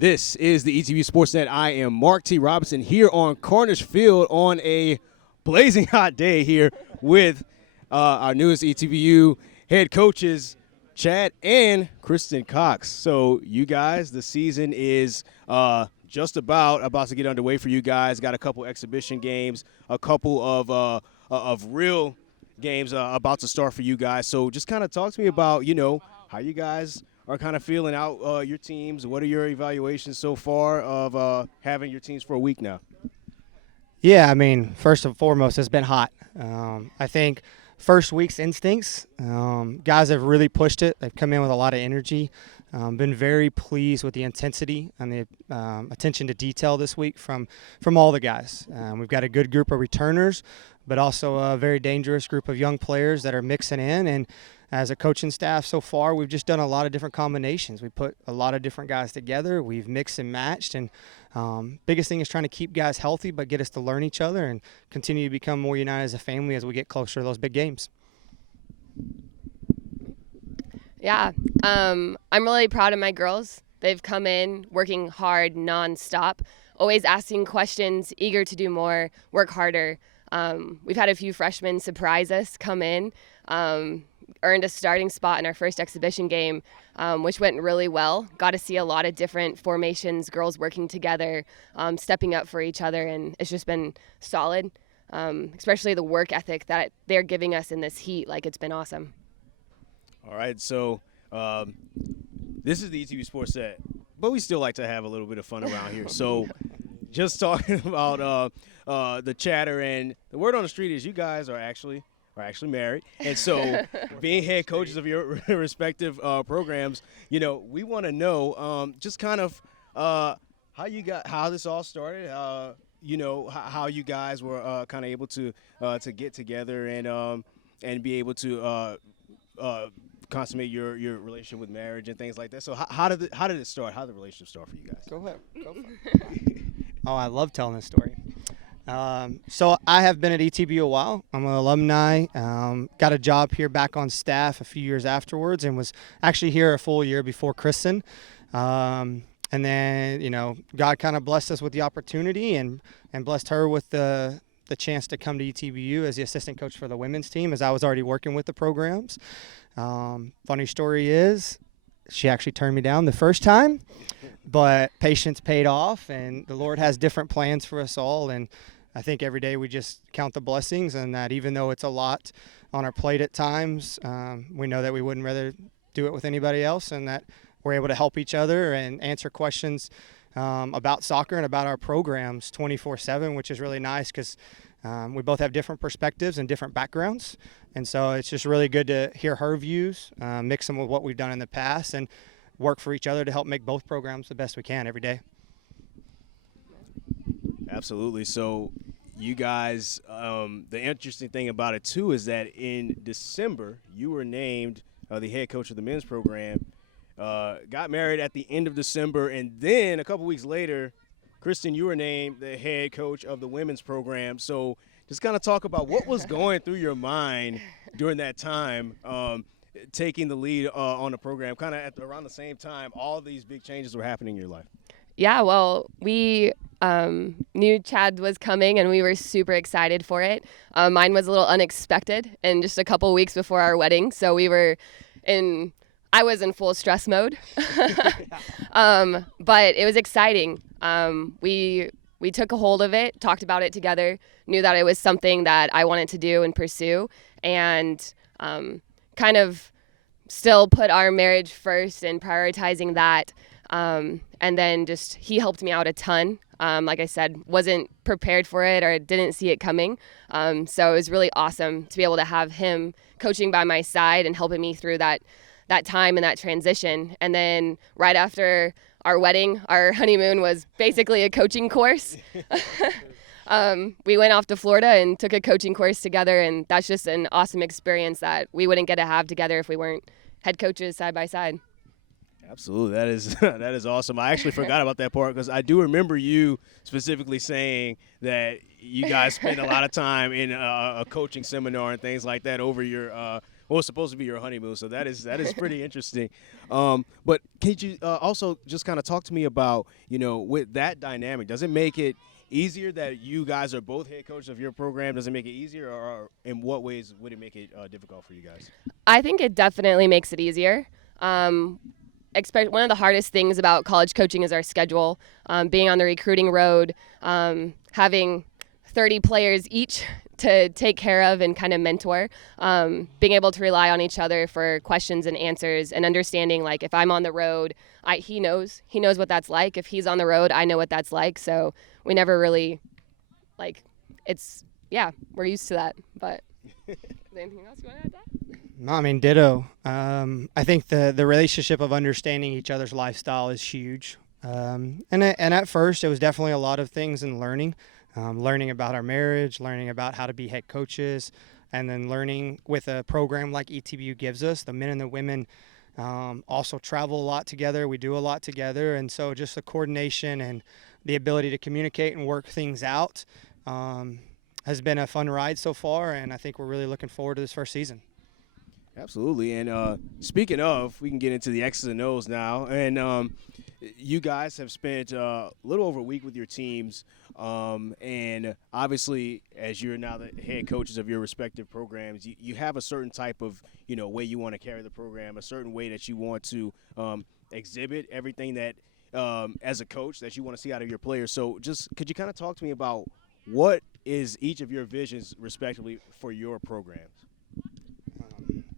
This is the ETV Sportsnet. I am Mark T. Robinson here on Cornish Field on a blazing hot day here with our newest ETVU head coaches, Chad and Kristin Cox. So you guys, the season is just about to get underway for you guys. Got a couple exhibition games, a couple of real games about to start for you guys. So just kind of talk to me about, how you guys are kind of feeling out your teams. What are your evaluations so far of having your teams for a week now? Yeah, I mean, first and foremost, it's been hot. I think first week's instincts, guys have really pushed it. They've come in with a lot of energy. Been very pleased with the intensity and the attention to detail this week from all the guys. We've got a good group of returners, but also a very dangerous group of young players that are mixing in. And as a coaching staff so far, we've just done a lot of different combinations. We put a lot of different guys together. We've mixed and matched. And biggest thing is trying to keep guys healthy, but get us to learn each other and continue to become more united as a family as we get closer to those big games. Yeah, I'm really proud of my girls. They've come in working hard nonstop, always asking questions, eager to do more, work harder. We've had a few freshmen surprise us, come in, earned a starting spot in our first exhibition game, which went really well. Got to see a lot of different formations, girls working together, stepping up for each other, and it's just been solid, especially the work ethic that they're giving us in this heat. Like, it's been awesome. All right, so this is the ETV Sports Set, but we still like to have a little bit of fun around here. So just talking about the chatter, and the word on the street is you guys are actually married. And so being head coaches of your respective programs, we want to know just kind of how this all started, how you guys were kind of able to get together and be able to consummate your relationship with marriage and things like that. So how did it start? How did the relationship start for you guys? Go ahead. Go for it. Oh, I love telling this story. So I have been at ETB a while. I'm an alumni. Got a job here back on staff a few years afterwards and was actually here a full year before Kristin. And then, God kind of blessed us with the opportunity and blessed her with the chance to come to ETBU as the assistant coach for the women's team, as I was already working with the programs. Funny story is she actually turned me down the first time, but patience paid off, and the Lord has different plans for us all. And I think every day we just count the blessings, and that even though it's a lot on our plate at times, we know that we wouldn't rather do it with anybody else, and that we're able to help each other and answer questions about soccer and about our programs 24/7, which is really nice because we both have different perspectives and different backgrounds. And so it's just really good to hear her views, mix them with what we've done in the past, and work for each other to help make both programs the best we can every day. Absolutely. So you guys, the interesting thing about it, too, is that in December, you were named the head coach of the men's program, got married at the end of December, and then a couple weeks later, Kristin, you were named the head coach of the women's program. So just kind of talk about what was going through your mind during that time, taking the lead on the program, kind of at around the same time all these big changes were happening in your life. Yeah, well, we knew Chad was coming, and we were super excited for it. Mine was a little unexpected and just a couple weeks before our wedding, so I was in full stress mode. But it was exciting. We took a hold of it, talked about it together, knew that it was something that I wanted to do and pursue, and kind of still put our marriage first and prioritizing that. And then just he helped me out a ton. Like I said, wasn't prepared for it or didn't see it coming. So it was really awesome to be able to have him coaching by my side and helping me through that time and that transition. And then right after our wedding, our honeymoon was basically a coaching course. We went off to Florida and took a coaching course together, and that's just an awesome experience that we wouldn't get to have together if we weren't head coaches side by side. Absolutely. That is awesome. I actually forgot about that part because I do remember you specifically saying that you guys spent a lot of time in a coaching seminar and things like that over your Well, it's supposed to be your honeymoon, so that is pretty interesting. But can you also just kind of talk to me about, with that dynamic, does it make it easier that you guys are both head coaches of your program? Does it make it easier, or in what ways would it make it difficult for you guys? I think it definitely makes it easier. One of the hardest things about college coaching is our schedule. Being on the recruiting road, having 30 players each to take care of and kind of mentor, being able to rely on each other for questions and answers, and understanding, like, if I'm on the road, he knows what that's like. If he's on the road, I know what that's like. So we never really, we're used to that. But is there anything else you want to add to that? No, I mean, ditto. I think the relationship of understanding each other's lifestyle is huge. And at first, it was definitely a lot of things in learning. Learning about our marriage, learning about how to be head coaches, and then learning with a program like ETBU gives us. The men and the women also travel a lot together. We do a lot together. And so just the coordination and the ability to communicate and work things out has been a fun ride so far, and I think we're really looking forward to this first season. Absolutely. And speaking of, we can get into the X's and O's now. And you guys have spent a little over a week with your teams. And obviously, as you're now the head coaches of your respective programs, you have a certain type of, way you want to carry the program, a certain way that you want to exhibit everything that, as a coach, that you want to see out of your players. So just could you kind of talk to me about what is each of your visions, respectively, for your programs?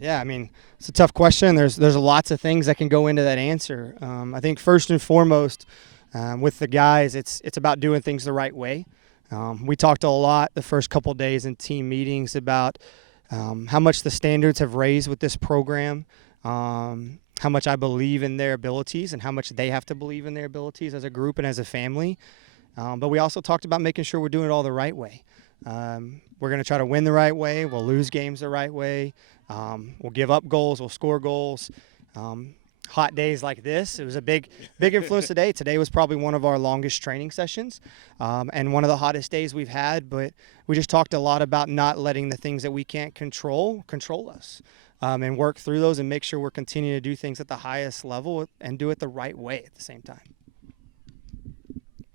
Yeah, I mean, it's a tough question. There's lots of things that can go into that answer. I think first and foremost, with the guys, it's about doing things the right way. We talked a lot the first couple of days in team meetings about how much the standards have raised with this program, how much I believe in their abilities and how much they have to believe in their abilities as a group and as a family. But we also talked about making sure we're doing it all the right way. We're going to try to win the right way. We'll lose games the right way. We'll give up goals. We'll score goals. Hot days like this, it was a big influence today. Today was probably one of our longest training sessions and one of the hottest days we've had. But we just talked a lot about not letting the things that we can't control us and work through those and make sure we're continuing to do things at the highest level and do it the right way at the same time.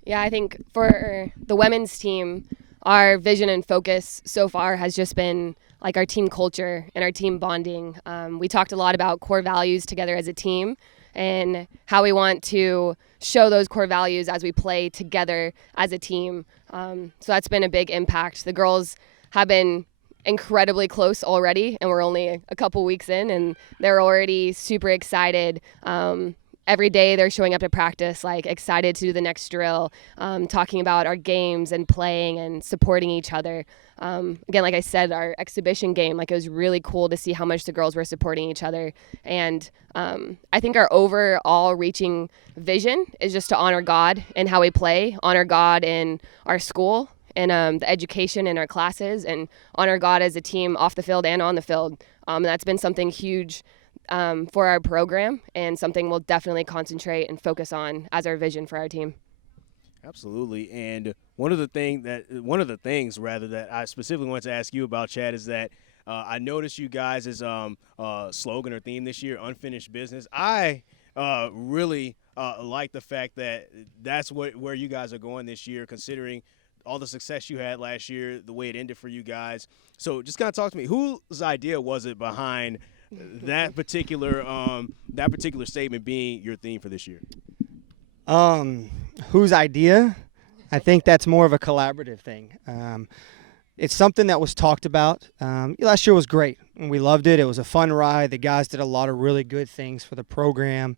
Yeah, I think for the women's team, our vision and focus so far has just been like our team culture and our team bonding. We talked a lot about core values together as a team and how we want to show those core values as we play together as a team. So that's been a big impact. The girls have been incredibly close already, and we're only a couple weeks in, and they're already super excited. Every day they're showing up to practice, like excited to do the next drill, talking about our games and playing and supporting each other. Again, like I said, our exhibition game, like it was really cool to see how much the girls were supporting each other. And I think our overall reaching vision is just to honor God in how we play, honor God in our school and the education in our classes, and honor God as a team off the field and on the field. And that's been something huge for our program, and something we'll definitely concentrate and focus on as our vision for our team. Absolutely. And one of the things that I specifically wanted to ask you about, Chad, is that I noticed you guys' slogan or theme this year, unfinished business. I really like the fact that that's where you guys are going this year, considering all the success you had last year, the way it ended for you guys. So just kind of talk to me. Whose idea was it behind that particular statement being your theme for this year? Whose idea? I think that's more of a collaborative thing. It's something that was talked about. Last year was great, and we loved it. It was a fun ride. The guys did a lot of really good things for the program,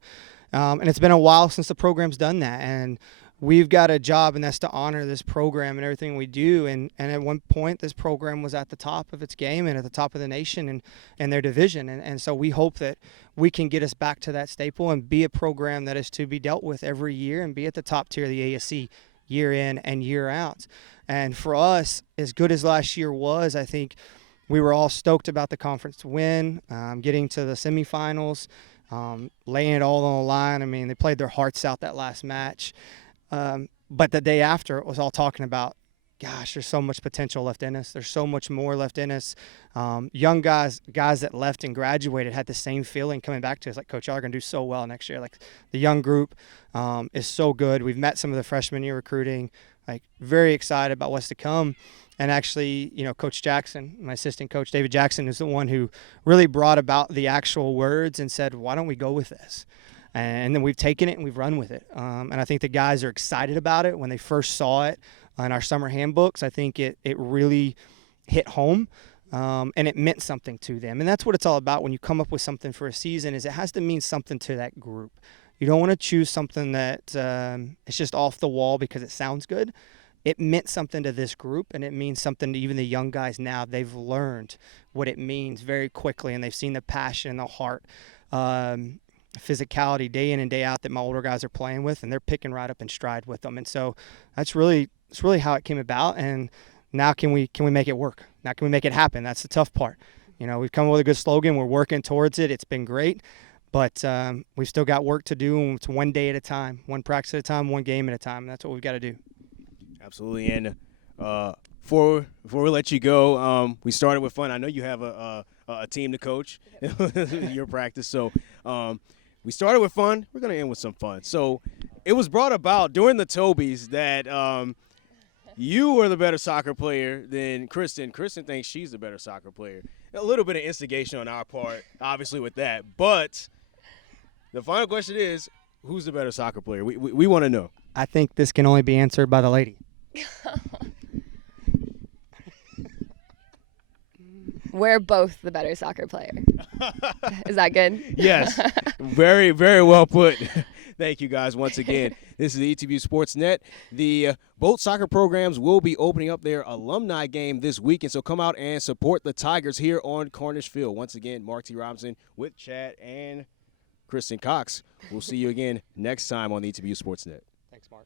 and it's been a while since the program's done that. And we've got a job, and that's to honor this program and everything we do. And at one point, this program was at the top of its game and at the top of the nation and their division. And so we hope that we can get us back to that staple and be a program that is to be dealt with every year and be at the top tier of the ASC year in and year out. And for us, as good as last year was, I think we were all stoked about the conference win, getting to the semifinals, laying it all on the line. I mean, they played their hearts out that last match. But the day after, it was all talking about gosh, there's so much potential left in us. There's so much more left in us. Young guys that left and graduated had the same feeling coming back to us, like, Coach, y'all are going to do so well next year. Like, the young group is so good. We've met some of the freshman year recruiting, like, very excited about what's to come. And actually, Coach Jackson, my assistant coach, David Jackson, is the one who really brought about the actual words and said, why don't we go with this? And then we've taken it and we've run with it. And I think the guys are excited about it. When they first saw it in our summer handbooks, I think it really hit home, and it meant something to them. And that's what it's all about when you come up with something for a season, is it has to mean something to that group. You don't want to choose something that it's just off the wall because it sounds good. It meant something to this group, and it means something to even the young guys now. They've learned what it means very quickly, and they've seen the passion, the heart, physicality day in and day out that my older guys are playing with, and they're picking right up in stride with them. And so it's really how it came about. And now can we make it work? Now can we make it happen? That's the tough part. We've come up with a good slogan. We're working towards it. It's been great, but we've still got work to do. And it's one day at a time, one practice at a time, one game at a time. And that's what we've got to do. Absolutely. And before we let you go, we started with fun. I know you have a team to coach, your practice. So we started with fun. We're going to end with some fun. So it was brought about during the Tobies that you were the better soccer player than Kristin. Kristin thinks she's the better soccer player. A little bit of instigation on our part, obviously, with that. But the final question is, who's the better soccer player? We want to know. I think this can only be answered by the lady. We're both the better soccer player. Is that good? Yes. Very, very well put. Thank you, guys, once again. This is the ETB Sports Net. The both soccer programs will be opening up their alumni game this weekend, so come out and support the Tigers here on Cornish Field. Once again, Mark T. Robinson with Chad and Kristin Cox. We'll see you again next time on the ETB Sports Net. Thanks, Mark.